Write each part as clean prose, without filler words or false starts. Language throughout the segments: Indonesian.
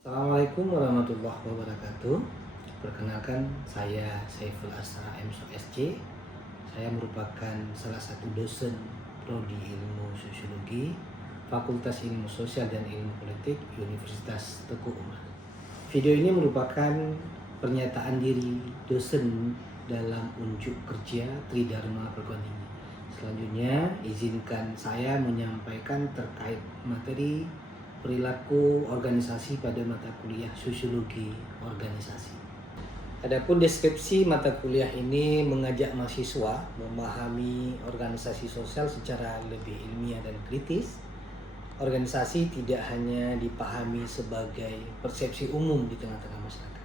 Assalamualaikum warahmatullahi wabarakatuh. Perkenalkan, saya Saiful Asra MSc. Saya merupakan salah satu dosen Prodi Ilmu Sosiologi Fakultas Ilmu Sosial dan Ilmu Politik Universitas Teguh Umar. Video ini merupakan pernyataan diri dosen dalam unjuk kerja Tridharma Perguruan Tinggi. Selanjutnya, izinkan saya menyampaikan terkait materi perilaku organisasi pada mata kuliah Sosiologi Organisasi. Adapun deskripsi mata kuliah ini mengajak mahasiswa memahami organisasi sosial secara lebih ilmiah dan kritis. Organisasi tidak hanya dipahami sebagai persepsi umum di tengah-tengah masyarakat,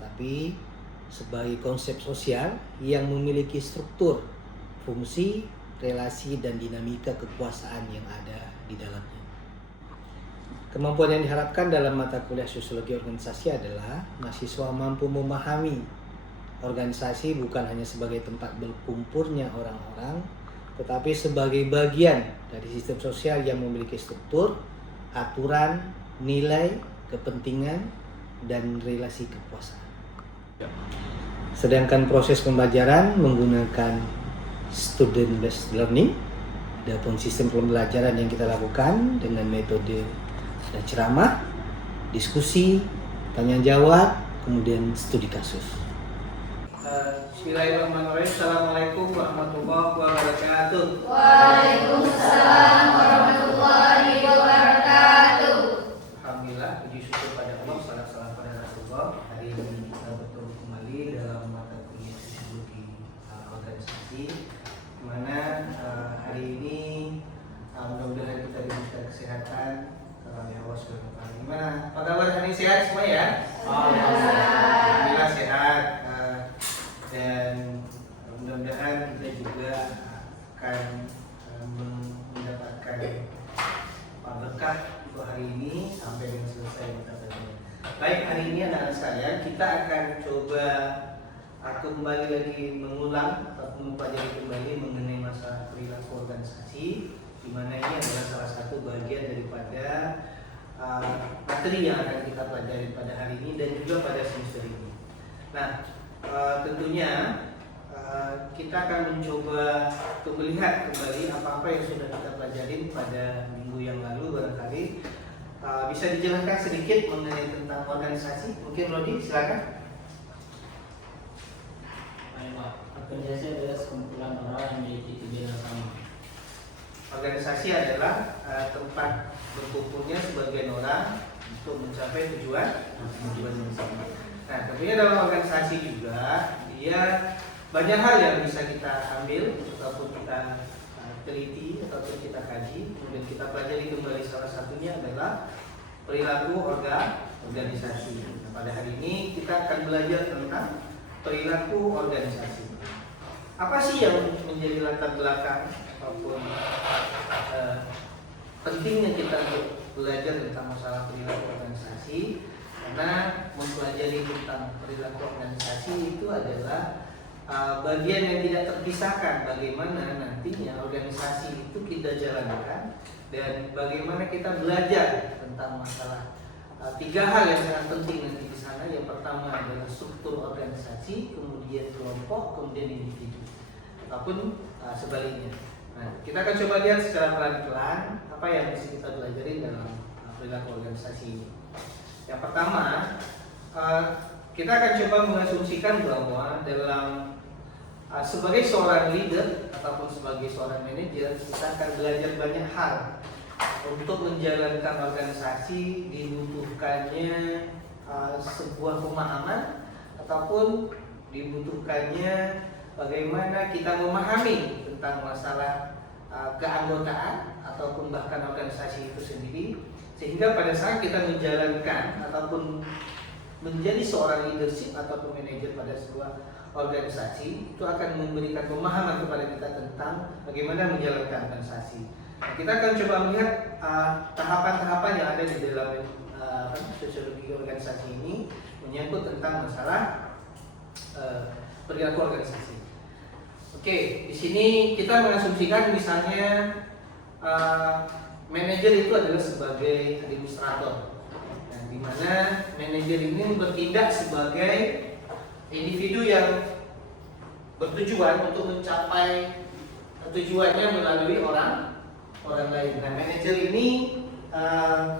tapi sebagai konsep sosial yang memiliki struktur, fungsi, relasi, dan dinamika kekuasaan yang ada di dalamnya. Kemampuan yang diharapkan dalam mata kuliah Sosiologi Organisasi adalah mahasiswa mampu memahami organisasi bukan hanya sebagai tempat berkumpulnya orang-orang, tetapi sebagai bagian dari sistem sosial yang memiliki struktur, aturan, nilai, kepentingan, dan relasi kekuasaan. Sedangkan proses pembelajaran menggunakan student based learning, adapun sistem pembelajaran yang kita lakukan dengan metode ceramah, diskusi, tanya jawab, kemudian studi kasus. Bismillahirrahmanirrahim. Assalamualaikum warahmatullahi wabarakatuh. Waalaikumsalam warahmatullahi wabarakatuh. Alhamdulillah, puji syukur pada Allah, salam pada Rasulullah. Hari ini kita bertemu kembali dalam mata kuliah Sosiologi Organisasi, di mana hari ini mudah-mudahan kita diberikan kesehatan oleh Allah Subhanahu wa taala. Gimana? Apa kabar hari ini, sehat semua ya? Alhamdulillah sehat. Dan mudah-mudahan kita juga akan mendapatkan berkah untuk hari ini sampai dengan selesai mata pelajaran. Baik, hari ini anak-anak sekalian, kita akan coba kembali lagi mengulang atau mempelajari kembali mengenai masalah perilaku organisasi, di mana ini adalah salah satu bagian daripada materi yang akan kita pelajari pada hari ini dan juga pada semester ini. Nah, tentunya kita akan mencoba untuk melihat kembali apa-apa yang sudah kita pelajari pada minggu yang lalu. Barangkali bisa dijelaskan sedikit mengenai tentang organisasi. Mungkin Rodi, silakan. Organisasi adalah sekumpulan orang yang memiliki tujuan yang sama. Organisasi adalah tempat berkumpulnya sebagian orang untuk mencapai tujuan yang sama. Nah, tentunya dalam organisasi juga dia banyak hal yang bisa kita ambil ataupun kita teliti ataupun kita kaji, kemudian kita pelajari kembali. Salah satunya adalah perilaku organisasi. Nah, pada hari ini kita akan belajar tentang perilaku organisasi. Apa sih yang menjadi latar belakang ataupun pentingnya kita untuk belajar tentang masalah perilaku organisasi? Karena mempelajari tentang perilaku organisasi itu adalah bagian yang tidak terpisahkan bagaimana nantinya organisasi itu kita jalankan dan bagaimana kita belajar tentang masalah tiga hal yang sangat penting nanti di sana. Yang pertama adalah struktur organisasi, kemudian kelompok, kemudian individu, ataupun sebaliknya. Nah, kita akan coba lihat secara pelan-pelan apa yang bisa kita pelajari dalam perilaku organisasi ini. Yang pertama, kita akan coba mengasumsikan bahwa dalam sebagai seorang leader ataupun sebagai seorang manajer, kita akan belajar banyak hal. Untuk menjalankan organisasi dibutuhkannya sebuah pemahaman ataupun dibutuhkannya bagaimana kita memahami tentang masalah keanggotaan ataupun bahkan organisasi itu sendiri, sehingga pada saat kita menjalankan ataupun menjadi seorang leadership ataupun manajer pada sebuah organisasi, itu akan memberikan pemahaman kepada kita tentang bagaimana menjalankan organisasi. Nah, kita akan coba melihat tahapan-tahapan yang ada di dalam sosiologi organisasi ini menyangkut tentang masalah perilaku organisasi. Oke, di sini kita mengasumsikan misalnya manajer itu adalah sebagai administrator. Nah, di mana manajer ini bertindak sebagai individu yang bertujuan untuk mencapai tujuannya melalui orang lain. Nah, manajer ini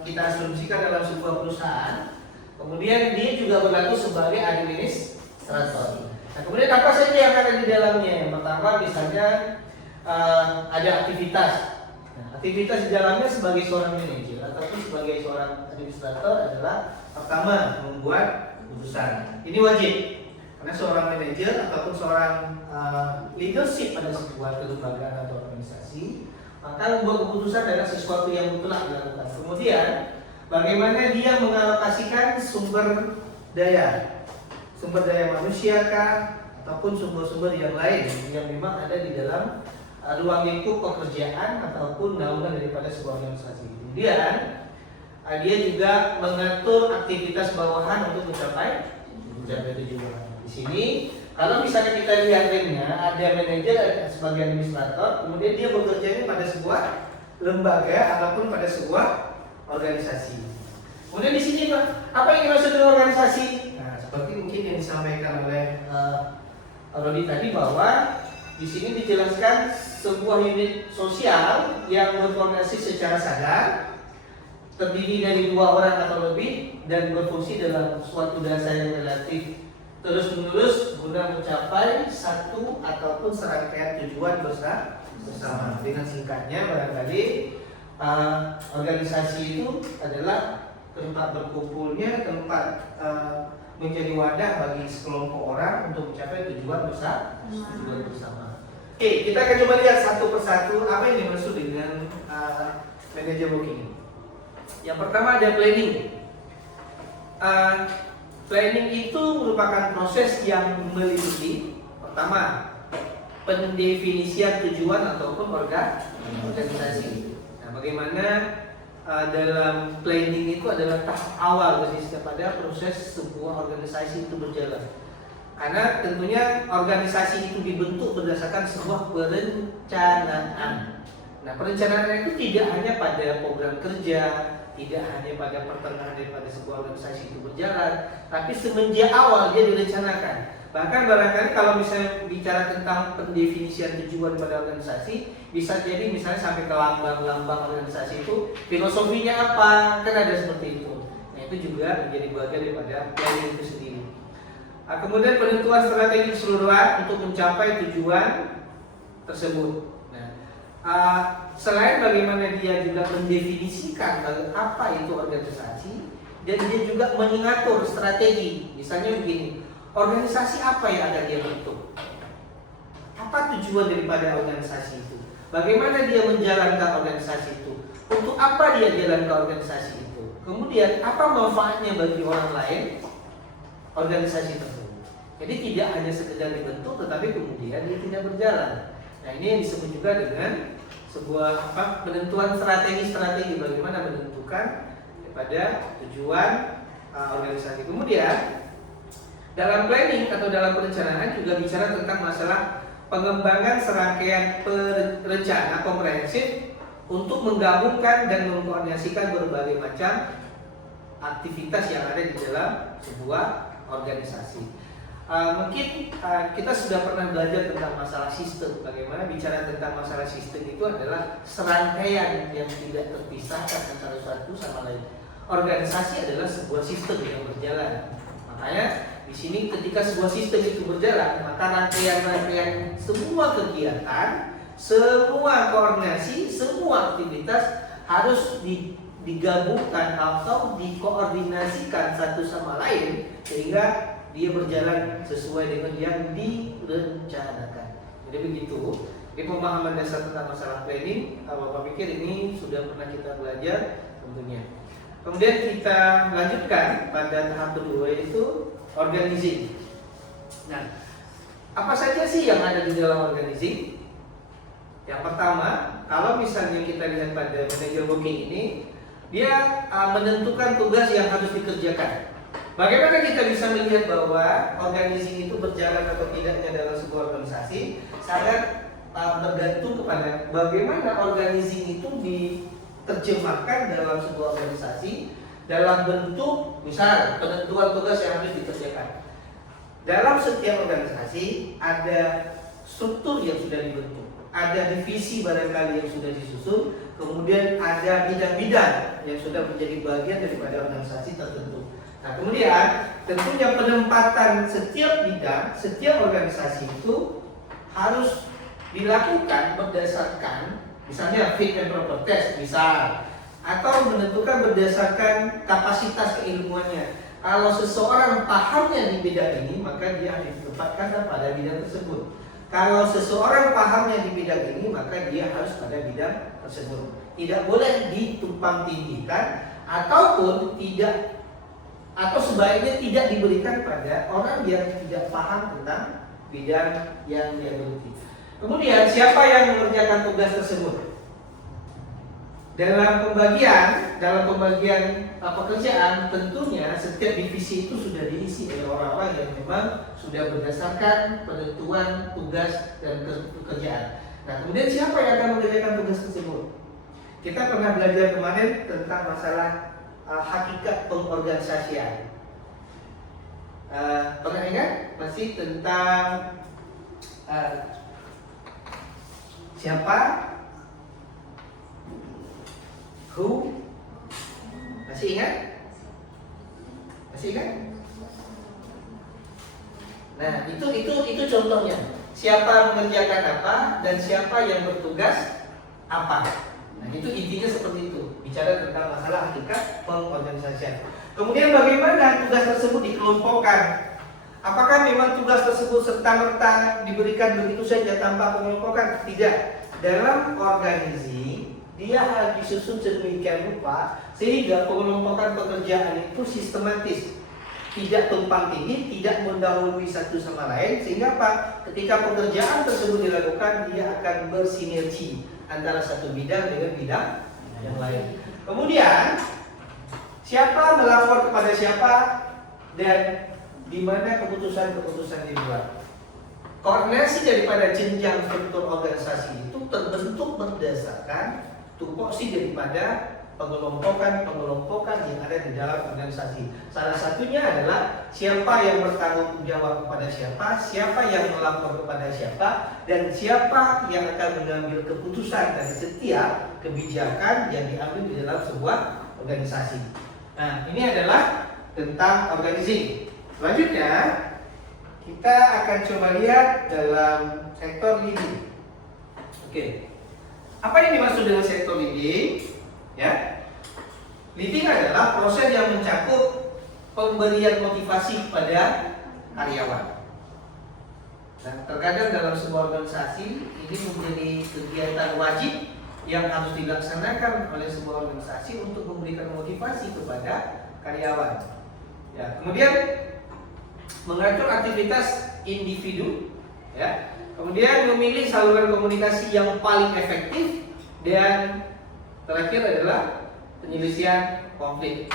kita asumsikan dalam sebuah perusahaan, kemudian dia juga berlaku sebagai administrator. Nah, kemudian apa saja yang ada di dalamnya? Yang pertama misalnya ada aktivitas. Nah, aktivitas di dalamnya sebagai seorang manajer ataupun sebagai seorang administrator adalah pertama membuat keputusan. Ini wajib. Karena seorang manajer ataupun seorang leadership pada sebuah kelembagaan atau organisasi, maka membuat keputusan adalah sesuatu yang mutlak dilakukan. Kemudian, bagaimana dia mengalokasikan sumber daya manusia kah, ataupun sumber-sumber yang lain yang memang ada di dalam ruang lingkup pekerjaan ataupun naungan daripada sebuah organisasi. Kemudian, dia juga mengatur aktivitas bawahan untuk mencapai tujuan. Di sini, kalau misalnya kita lihat ringnya, ada manajer sebagai administrator, kemudian dia bekerjanya pada sebuah lembaga ataupun pada sebuah organisasi. Kemudian di sini Pak, apa yang dimaksud dengan organisasi? Nah, seperti mungkin yang disampaikan oleh Rodi tadi, bahwa di sini dijelaskan sebuah unit sosial yang berkoordinasi secara sadar, terdiri dari 2 orang atau lebih dan berfungsi dalam suatu dasar yang relatif terus-menerus guna mencapai satu ataupun serangkaian tujuan bersama. Dengan singkatnya, barangkali organisasi itu adalah tempat berkumpulnya, tempat menjadi wadah bagi sekelompok orang untuk mencapai tujuan bersama. Oke, kita akan coba lihat satu persatu apa yang dimaksud dengan manager working. Yang pertama ada planning. Planning itu merupakan proses yang meliputi pertama pendefinisian tujuan ataupun organisasi. Nah, bagaimana dalam planning itu adalah tahap awal daripada proses sebuah organisasi itu berjalan. Karena tentunya organisasi itu dibentuk berdasarkan sebuah perencanaan. Nah, perencanaan itu tidak hanya pada program kerja, tidak hanya pada pertengahan daripada sebuah organisasi itu berjalan, tapi semenjak awal dia direncanakan. Bahkan barangkali kalau misalnya bicara tentang pendefinisian tujuan pada organisasi, bisa jadi misalnya sampai ke lambang-lambang organisasi itu filosofinya apa, kan ada seperti itu. Nah, itu juga menjadi bagian daripada planning itu sendiri. Kemudian penentuan strategi keseluruhan untuk mencapai tujuan tersebut. Selain bagaimana dia juga mendefinisikan apa itu organisasi, dan dia juga mengatur strategi. Misalnya begini, organisasi apa yang akan dia bentuk? Apa tujuan daripada organisasi itu? Bagaimana dia menjalankan organisasi itu? Untuk apa dia jalankan organisasi itu? Kemudian apa manfaatnya bagi orang lain organisasi tersebut? Jadi tidak hanya sekedar dibentuk, tetapi kemudian dia tidak berjalan. Nah, ini yang disebut juga dengan sebuah penentuan strategi bagaimana menentukan pada tujuan organisasi. Kemudian dalam planning atau dalam perencanaan juga bicara tentang masalah pengembangan serangkaian rencana komprehensif untuk menggabungkan dan mengkoordinasikan berbagai macam aktivitas yang ada di dalam sebuah organisasi. Mungkin kita sudah pernah belajar tentang masalah sistem. Bagaimana bicara tentang masalah sistem itu adalah serangkaian yang tidak terpisahkan antara satu sama lain. Organisasi adalah sebuah sistem yang berjalan. Makanya di sini ketika sebuah sistem itu berjalan, maka rangkaian-rangkaian semua kegiatan, semua koordinasi, semua aktivitas harus digabungkan atau dikoordinasikan satu sama lain sehingga dia berjalan sesuai dengan yang direncanakan. Jadi begitu. Jadi pemahaman dasar tentang masalah planning, Bapak pikir ini sudah pernah kita belajar tentunya. Kemudian kita lanjutkan pada tahap kedua, yaitu organizing. Nah, apa saja sih yang ada di dalam organizing? Yang pertama, kalau misalnya kita lihat pada manager working ini, dia menentukan tugas yang harus dikerjakan. Bagaimana kita bisa melihat bahwa organizing itu berjalan atau tidaknya dalam sebuah organisasi sangat bergantung kepada bagaimana organizing itu diterjemahkan dalam sebuah organisasi dalam bentuk misal penentuan tugas yang harus dikerjakan. Dalam setiap organisasi ada struktur yang sudah dibentuk, ada divisi barangkali yang sudah disusun, kemudian ada bidang-bidang yang sudah menjadi bagian daripada organisasi tertentu. Nah, kemudian tentunya penempatan setiap bidang, setiap organisasi itu harus dilakukan berdasarkan misalnya fit and proper test misal, atau menentukan berdasarkan kapasitas keilmuannya. Kalau seseorang pahamnya di bidang ini, maka dia harus ditempatkan pada bidang tersebut. Kalau seseorang pahamnya di bidang ini, maka dia harus pada bidang tersebut. Tidak boleh ditumpang tinggikan ataupun tidak, atau sebaiknya tidak diberikan pada orang yang tidak paham tentang bidang yang dia geluti. Kemudian siapa yang mengerjakan tugas tersebut? Dalam pembagian pekerjaan, tentunya setiap divisi itu sudah diisi oleh orang-orang yang memang sudah berdasarkan penentuan tugas dan pekerjaan. Nah, kemudian siapa yang akan mengerjakan tugas tersebut? Kita pernah belajar kemarin tentang masalah hakikat pengorganisasian. Pernah ingat? Masih tentang siapa? Who? Masih ingat? Masih ingat? Nah, itu contohnya. Siapa mengerjakan apa dan siapa yang bertugas apa. Nah, itu intinya seperti itu. Bicara tentang masalah hakikat pengorganisasian. Kemudian bagaimana tugas tersebut dikelompokkan? Apakah memang tugas tersebut serta-merta diberikan begitu saja tanpa pengelompokan? Tidak. Dalam organisasi dia harus disusun sedemikian rupa sehingga pengelompokan pekerjaan itu sistematis, tidak tumpang tindih, tidak mendahului satu sama lain, sehingga apa? Ketika pekerjaan tersebut dilakukan, dia akan bersinergi antara satu bidang dengan bidang yang lain. Kemudian siapa melapor kepada siapa dan di mana keputusan-keputusan dibuat. Koordinasi daripada jenjang struktur organisasi itu terbentuk berdasarkan tupoksi daripada pengelompokan yang ada di dalam organisasi. Salah satunya adalah siapa yang bertanggung jawab kepada siapa, siapa yang melapor kepada siapa, dan siapa yang akan mengambil keputusan dari setiap kebijakan yang diambil di dalam sebuah organisasi. Nah, ini adalah tentang organisasi. Selanjutnya kita akan coba lihat dalam sektor leading. Oke. Apa yang dimaksud dengan sektor leading? Ya, leading adalah proses yang mencakup pemberian motivasi kepada karyawan. Dan terkadang dalam sebuah organisasi ini menjadi kegiatan wajib yang harus dilaksanakan oleh sebuah organisasi untuk memberikan motivasi kepada karyawan. Ya, kemudian mengatur aktivitas individu, ya. Kemudian memilih saluran komunikasi yang paling efektif, dan terakhir adalah penyelesaian konflik.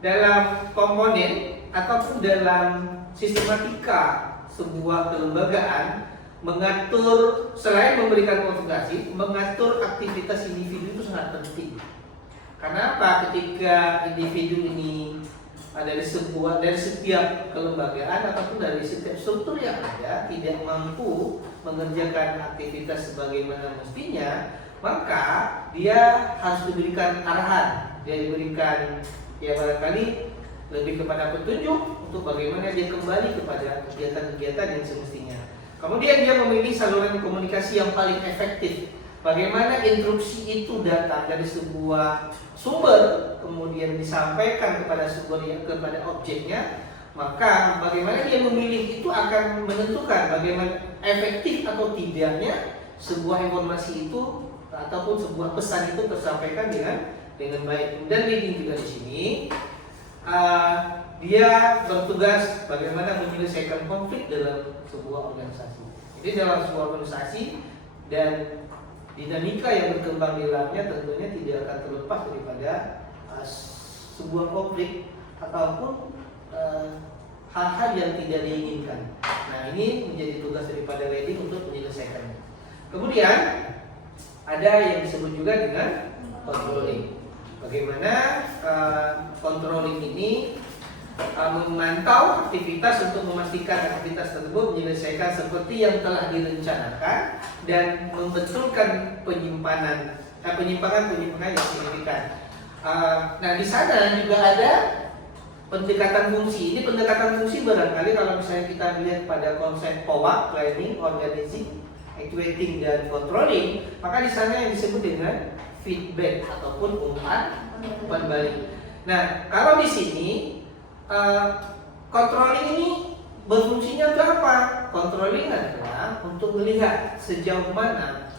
Dalam komponen ataupun dalam sistematika sebuah kelembagaan, mengatur, selain memberikan motivasi, mengatur aktivitas individu itu sangat penting. Karena apa? Ketika individu ini dari setiap kelembagaan ataupun dari setiap struktur yang ada tidak mampu mengerjakan aktivitas sebagaimana mestinya, maka dia harus diberikan arahan, dia diberikan barangkali lebih kepada petunjuk untuk bagaimana dia kembali kepada kegiatan-kegiatan yang semestinya. Kemudian dia memilih saluran komunikasi yang paling efektif. Bagaimana instruksi itu datang dari sebuah sumber kemudian disampaikan kepada objeknya, maka bagaimana dia memilih itu akan menentukan bagaimana efektif atau tidaknya sebuah informasi itu ataupun sebuah pesan itu tersampaikan dengan baik. Dan leading juga di sini dia bertugas bagaimana menyelesaikan konflik dalam sebuah organisasi. Jadi dalam sebuah organisasi dan dinamika yang berkembang di dalamnya tentunya tidak akan terlepas daripada sebuah konflik ataupun hal-hal yang tidak diinginkan. Nah, ini menjadi tugas daripada leading untuk menyelesaikannya. Kemudian ada yang disebut juga dengan controlling. Bagaimana controlling ini memantau aktivitas untuk memastikan aktivitas tersebut menyelesaikan seperti yang telah direncanakan dan membetulkan penyimpangan yang signifikan. Nah, di sana juga ada pendekatan fungsi. Ini pendekatan fungsi barangkali kalau misalnya kita melihat pada konsep POWAK, planning, organizing, actuating, dan controlling, maka di sana yang disebut dengan feedback ataupun umpan balik. Nah, kalau di sini controlling ini berfungsinya untuk apa? Controlling adalah untuk melihat sejauh mana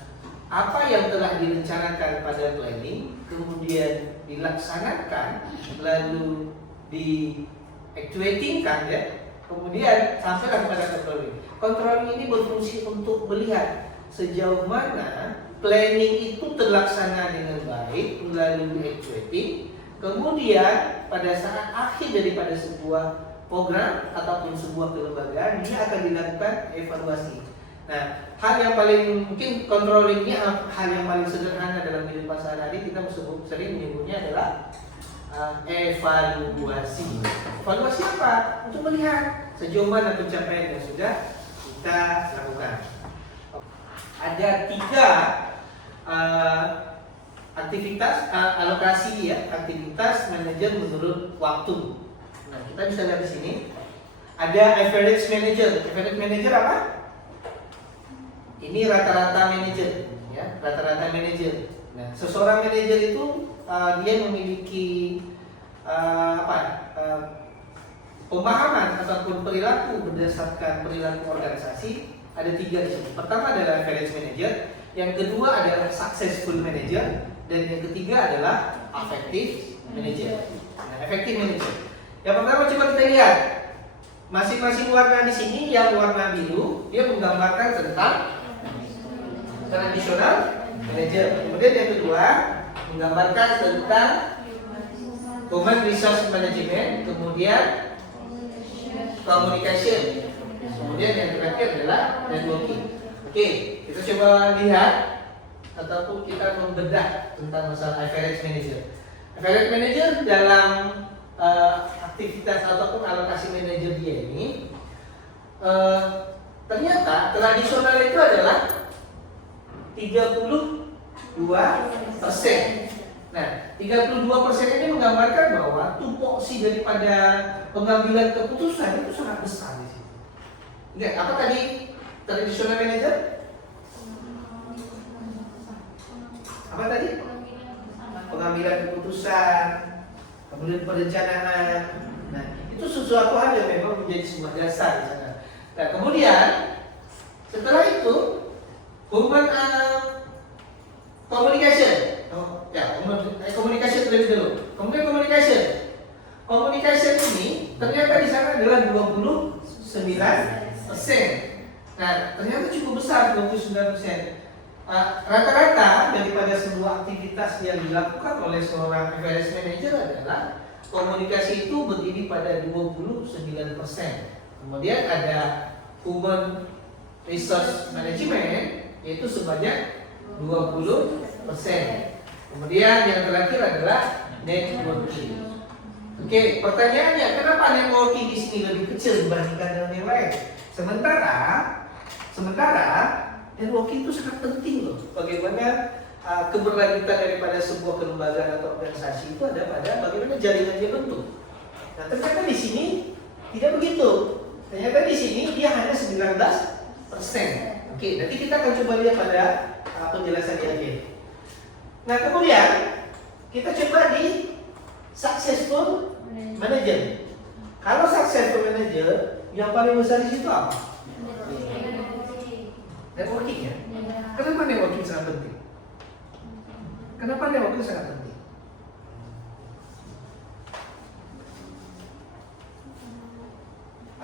apa yang telah direncanakan pada planning kemudian dilaksanakan, lalu di actuating kan ya, kemudian sampailah kepada controlling. Controlling ini berfungsi untuk melihat sejauh mana planning itu terlaksana dengan baik, lalu di actuating. Kemudian pada saat akhir daripada sebuah program ataupun sebuah kelembagaan, dia akan dilakukan evaluasi. Nah, hal yang paling mungkin controlling ini hal yang paling sederhana dalam kehidupan sehari-hari, kita sering menyebutnya adalah evaluasi. Evaluasi apa? Untuk melihat sejauh mana pencapaian yang sudah kita lakukan. Ada 3 aktivitas alokasi ya, aktivitas manajer menurut waktu. Nah, kita bisa lihat di sini ada average manager. Average manager apa? Ini rata-rata manajer ya, rata-rata manajer. Nah, seseorang manajer itu dia memiliki pemahaman ataupun perilaku berdasarkan perilaku organisasi. Ada 3 di sini. Pertama adalah average manager, yang kedua adalah successful manager, dan yang ketiga adalah effective manager. Nah, effective manager. Yang pertama coba kita lihat masing-masing warna di sini. Yang warna biru dia menggambarkan tentang traditional manager. Kemudian yang kedua menggambarkan tentang human resource management, kemudian communication, kemudian yang terakhir adalah networking. Oke, kita coba lihat ataupun kita membedah tentang masalah average manager. Average manager dalam aktivitas ataupun alokasi manajer dia ini ternyata tradisional itu adalah 32%. Nah, 32% ini menggambarkan bahwa tupoksi daripada pengambilan keputusan itu sangat besar di situ. Oke, apa tadi traditional manager? Apa tadi? Pengambilan keputusan, kemudian perencanaan. Nah, itu sesuatu hal yang memang menjadi sebuah dasar di sana. Nah, kemudian setelah itu human communication. Communication terlebih dulu. Kemudian communication ini ternyata di sana adalah 29%. Nah, ternyata cukup besar 29%. Rata-rata daripada sebuah aktivitas yang dilakukan oleh seorang average manager adalah komunikasi itu berdiri pada 29%. Kemudian ada human resource management yaitu sebanyak 20%. Kemudian yang terakhir adalah networking. Oke, pertanyaannya kenapa networking di sini lebih kecil dibandingkan dengan yang lain? Sementara networking itu sangat penting loh. Bagaimana keberlanjutan daripada sebuah kelembagaan atau organisasi itu ada pada bagaimana jaringannya bentuk. Nah, ternyata di sini tidak begitu. Ternyata di sini dia hanya 19%. Oke, nanti kita akan coba lihat pada penjelasan di akhir. Nah, kemudian kita coba di successful manager. Kalau successful manager yang paling besar di situ apa? Networking ya. Kenapa networking sangat penting? Kenapa networking sangat penting?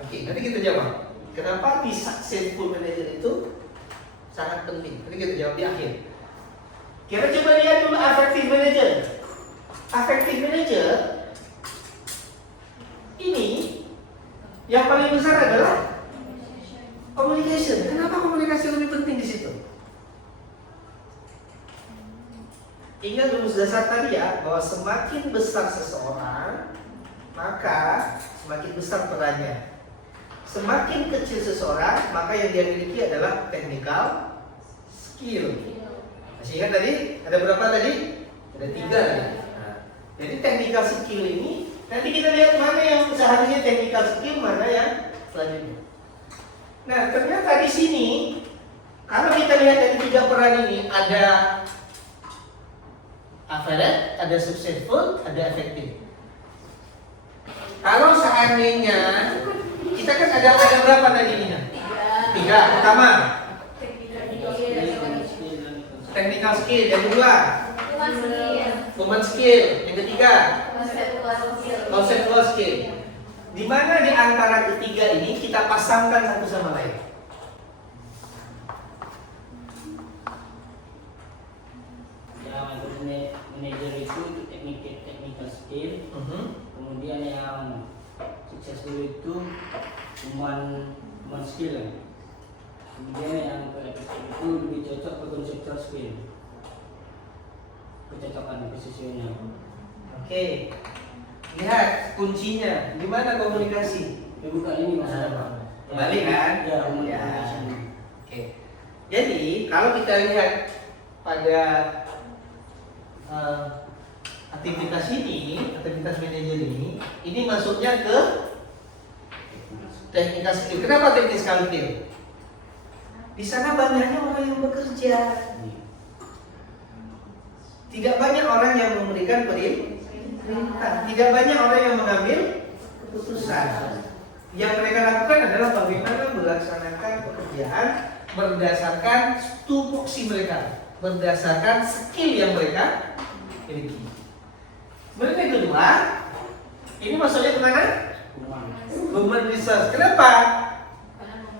Oke, nanti kita jawab. Kenapa di successful manager itu sangat penting? Nanti kita jawab di akhir. Kita coba lihat dulu effective manager. Effective manager ini yang paling besar adalah communication. Kenapa komunikasi lebih penting di situ? Ingat dulu rumus dasar tadi ya, bahwa semakin besar seseorang, maka semakin besar perannya. Semakin kecil seseorang, maka yang dia miliki adalah technical skill. Masih ingat tadi? Ada berapa tadi? Ada 3 tadi. Nah, jadi technical skill ini, nanti kita lihat mana yang seharusnya technical skill, mana yang selanjutnya. Nah, ternyata di sini, kalau kita lihat dari 3 peran ini, ada average, ada successful, ada effective. Kalau seandainya kita kan ada berapa tadi ini? 3. Pertama, technical skill. Yang kedua, human skill. Yang ketiga, conceptual skill. Di mana di antara ketiga ini kita pasangkan satu sama lain? Yang manajer itu technical skill, kemudian yang successful itu human skill, kemudian yang itu lebih cocok ke conceptual skill, kecocokan kesesuaiannya. Oke, lihat kuncinya di mana komunikasi. Ya bukan ini maksudnya Pak. Kembali kan? Ya, Ya. Oke. Jadi kalau kita lihat pada aktivitas ini, aktivitas manajer ini masuknya ke technical skill. Kenapa technical skill? Di sana banyaknya orang yang bekerja. Tidak banyak orang yang memberikan perintah. Tidak banyak orang yang mengambil keputusan. Yang mereka lakukan adalah bagaimana melaksanakan pekerjaan berdasarkan tupoksi mereka, berdasarkan skill yang mereka miliki. Kemudian yang kedua, ini masuknya kemana? Human resource. Kenapa?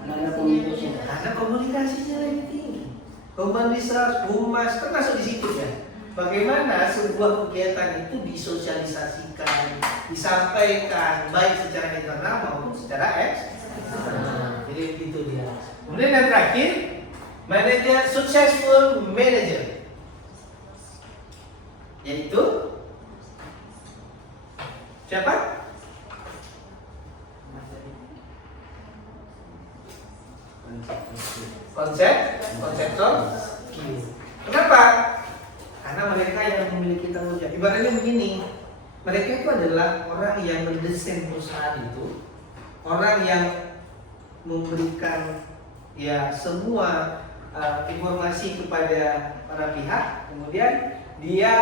Karena komunikasinya lebih tinggi. Human resource, humas termasuk di situ ya. Bagaimana sebuah kegiatan itu disosialisasikan, disampaikan baik secara internal maupun secara eksternal. Jadi itu dia. Kemudian yang terakhir, manager, successful manager, yaitu siapa? Konseptor skill. Kenapa? Karena mereka yang memiliki tanggung jawab. Ibaratnya begini, mereka itu adalah orang yang mendesain perusahaan itu, orang yang memberikan ya semua informasi kepada para pihak. Kemudian dia,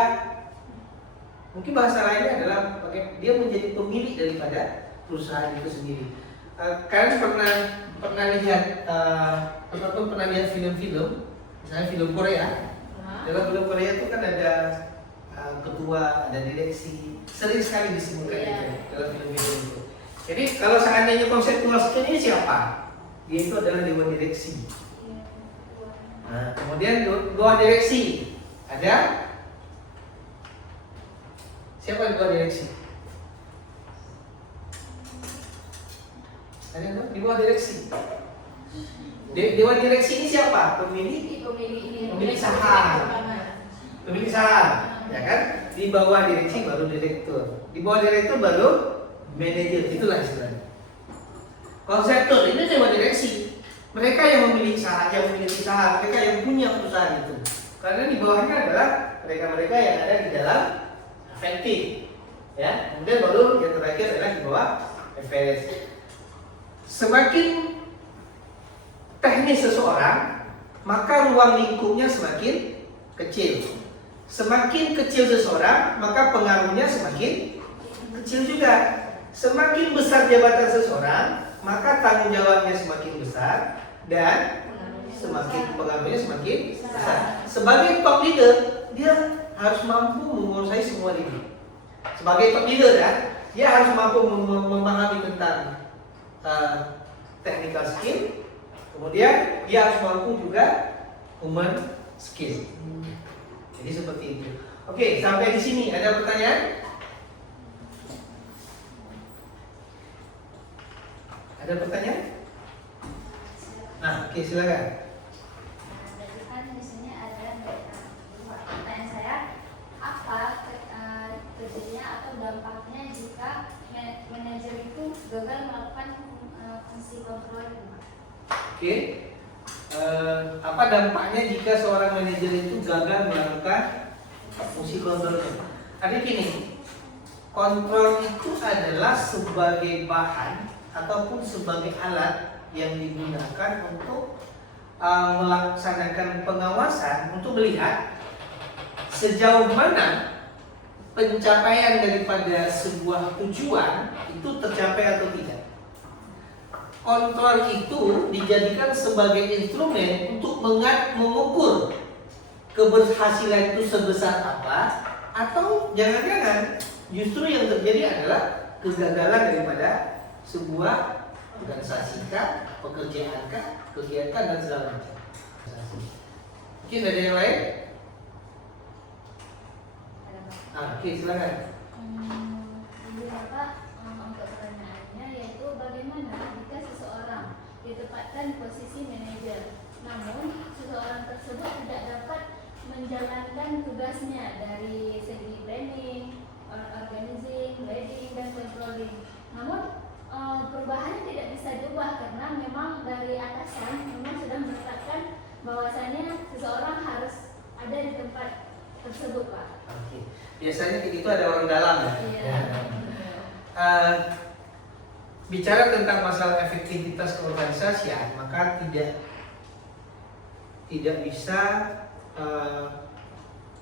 mungkin bahasa lainnya adalah dia menjadi pemilik daripada perusahaan itu sendiri. Kalian pernah lihat pernah lihat film-film, misalnya film Korea. Dalam film Korea itu kan ada ketua, ada direksi, sering sekali disebutkan itu dalam film-film itu. Jadi kalau seandainya konseptual skill ini siapa? Dia itu adalah dewan direksi. Nah, kemudian dewan direksi ada siapa dewan direksi? Ada nggak? Dewan direksi. Dewan direksi ini siapa? Pemilik saham. Pemilik saham, ya kan? Di bawah direksi baru direktur. Di bawah direktur baru manajer. Itulah istilahnya. Konseptor ini dewan direksi. Mereka yang memiliki saham, mereka yang punya perusahaan itu. Karena di bawahnya adalah mereka-mereka yang ada di dalam efektif. Ya, kemudian baru yang terakhir adalah di bawah average. Semakin teknis seseorang, maka ruang lingkupnya semakin kecil. Semakin kecil seseorang, maka pengaruhnya semakin kecil juga. Semakin besar jabatan seseorang, maka tanggung jawabnya semakin besar dan semakin pengaruhnya semakin besar. Sebagai top leader, dia harus mampu menguasai semua ini. Sebagai top leader ya, dia harus mampu memahami tentang technical skill. Kemudian dia harus mampu juga human skill. Jadi seperti itu. Oke, sampai di sini ada pertanyaan? Ada pertanyaan? Nah, oke, silakan. Tadi kan di sini ada pertanyaan saya, apa dampaknya jika manajer itu gagal melakukan fungsi kontrol itu, Pak? Oke. Apa dampaknya jika seorang manajer itu gagal melakukan fungsi kontrolnya? Ada gini, kontrol itu adalah sebagai bahan ataupun sebagai alat yang digunakan untuk melaksanakan pengawasan untuk melihat sejauh mana pencapaian daripada sebuah tujuan itu tercapai atau tidak. Kontrol itu dijadikan sebagai instrumen untuk mengukur keberhasilan itu sebesar apa, atau jangan-jangan justru yang terjadi adalah kegagalan daripada sebuah organisasi kah, pekerjaan kah, kegiatan dan segala macam. Mungkin ada yang lain? Oke, silakan. Ini Bapak, untuk pertanyaannya yaitu bagaimana jika seseorang ditempatkan di posisi manajer, namun seseorang tersebut tidak dapat menjalankan tugasnya dari segi planning, organizing, leading, dan controlling. Namun perubahan tidak bisa diubah karena memang dari atasan memang sudah menetapkan bahwasannya seseorang harus ada di tempat tersebut, Pak. Oke. Biasanya itu ada orang dalam ya. Iya. Bicara tentang masalah efektivitas keorganisasian, maka tidak bisa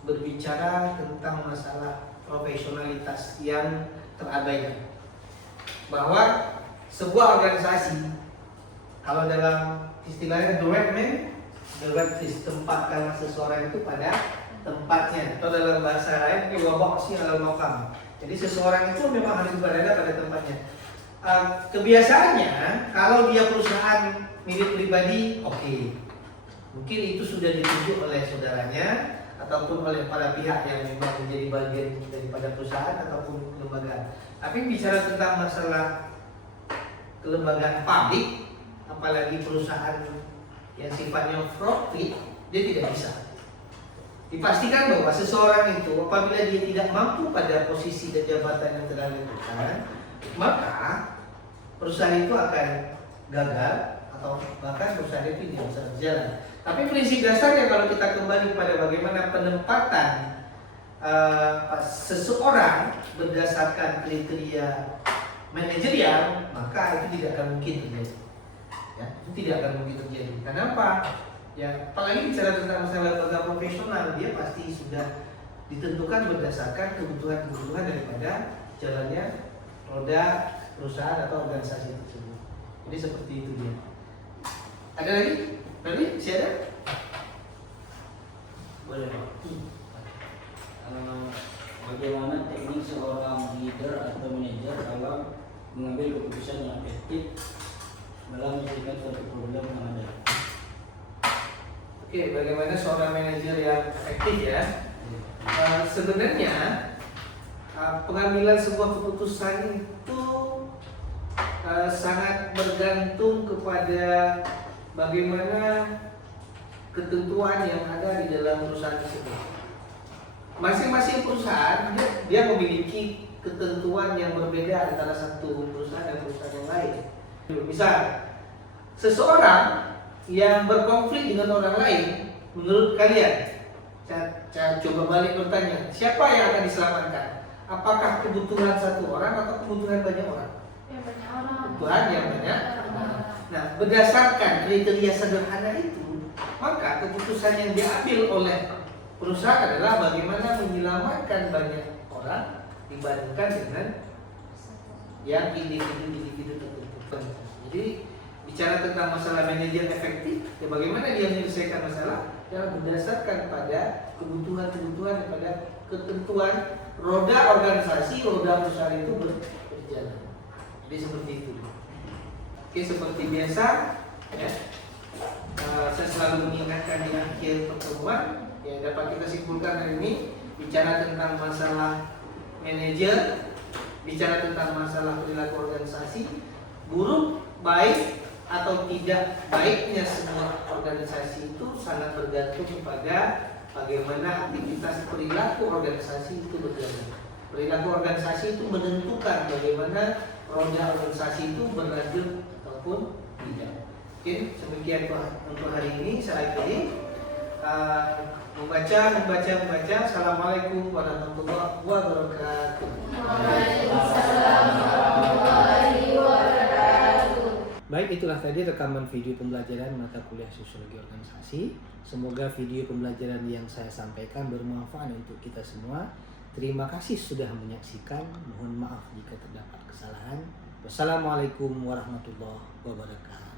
berbicara tentang masalah profesionalitas yang terabaikan. Bahwa sebuah organisasi, kalau dalam istilahnya the right man, the right place, tempatkanlah seseorang itu pada tempatnya, atau dalam bahasa lain waboksi alal maqam. Jadi seseorang itu memang harus berada pada tempatnya. Kebiasaannya kalau dia perusahaan milik pribadi, oke. Mungkin itu sudah ditunjuk oleh saudaranya ataupun oleh para pihak yang memang menjadi bagian daripada perusahaan ataupun lembaga. Tapi bicara tentang masalah kelembagaan publik, apalagi perusahaan yang sifatnya profit, dia tidak bisa. Dipastikan bahwa seseorang itu apabila dia tidak mampu pada posisi dan jabatan yang telah dilakukan, maka perusahaan itu akan gagal atau bahkan perusahaan itu tidak bisa berjalan. Tapi prinsip dasarnya kalau kita kembali pada bagaimana penempatan seseorang berdasarkan kriteria manajerial, maka itu tidak akan mungkin terjadi. Ya, itu tidak akan mungkin terjadi. Kenapa? Ya, apalagi bicara tentang masalah lembaga profesional, dia pasti sudah ditentukan berdasarkan kebutuhan-kebutuhan daripada jalannya roda perusahaan atau organisasi tersebut. Jadi seperti itu dia. Ada lagi? Berarti siapa? Boleh, Pak. Bagaimana teknik seorang leader atau manajer dalam mengambil keputusan yang efektif dalam menyelesaikan suatu problem yang ada? Oke, bagaimana seorang manajer yang efektif ya? Sebenarnya pengambilan sebuah keputusan itu sangat bergantung kepada bagaimana ketentuan yang ada di dalam perusahaan tersebut. Masing-masing perusahaan dia memiliki ketentuan yang berbeda antara satu perusahaan dan perusahaan yang lain. Misal, seseorang yang berkonflik dengan orang lain, menurut kalian, saya coba balik bertanya, siapa yang akan diselamatkan? Apakah kebutuhan satu orang atau kebutuhan banyak orang? Yang banyak orang. Kebutuhan yang banyak. Nah, berdasarkan kriteria sederhana itu, maka keputusan yang diambil oleh perusahaan adalah bagaimana menyelamatkan banyak orang dibandingkan dengan yang individu tertentu. Jadi bicara tentang masalah manajer efektif, ya bagaimana dia menyelesaikan masalah yang berdasarkan pada kebutuhan-kebutuhan pada ketentuan roda organisasi, roda perusahaan itu berjalan. Jadi seperti itu. Oke, seperti biasa, ya, saya selalu mengingatkan di akhir pertemuan yang dapat kita simpulkan hari ini, bicara tentang masalah manajer, bicara tentang masalah perilaku organisasi, buruk, baik atau tidak baiknya sebuah organisasi itu sangat bergantung kepada bagaimana aktivitas perilaku organisasi itu berjalan. perilaku organisasi itu menentukan bagaimana roda organisasi itu berlanjut ataupun tidak. Oke, demikian untuk hari ini saya akhiri. Membaca. Assalamualaikum warahmatullahi wabarakatuh. Waalaikumsalam warahmatullahi wabarakatuh. Baik, itulah tadi rekaman video pembelajaran mata kuliah Sosiologi Organisasi. Semoga video pembelajaran yang saya sampaikan bermanfaat untuk kita semua. Terima kasih sudah menyaksikan. Mohon maaf jika terdapat kesalahan. Wassalamualaikum warahmatullahi wabarakatuh.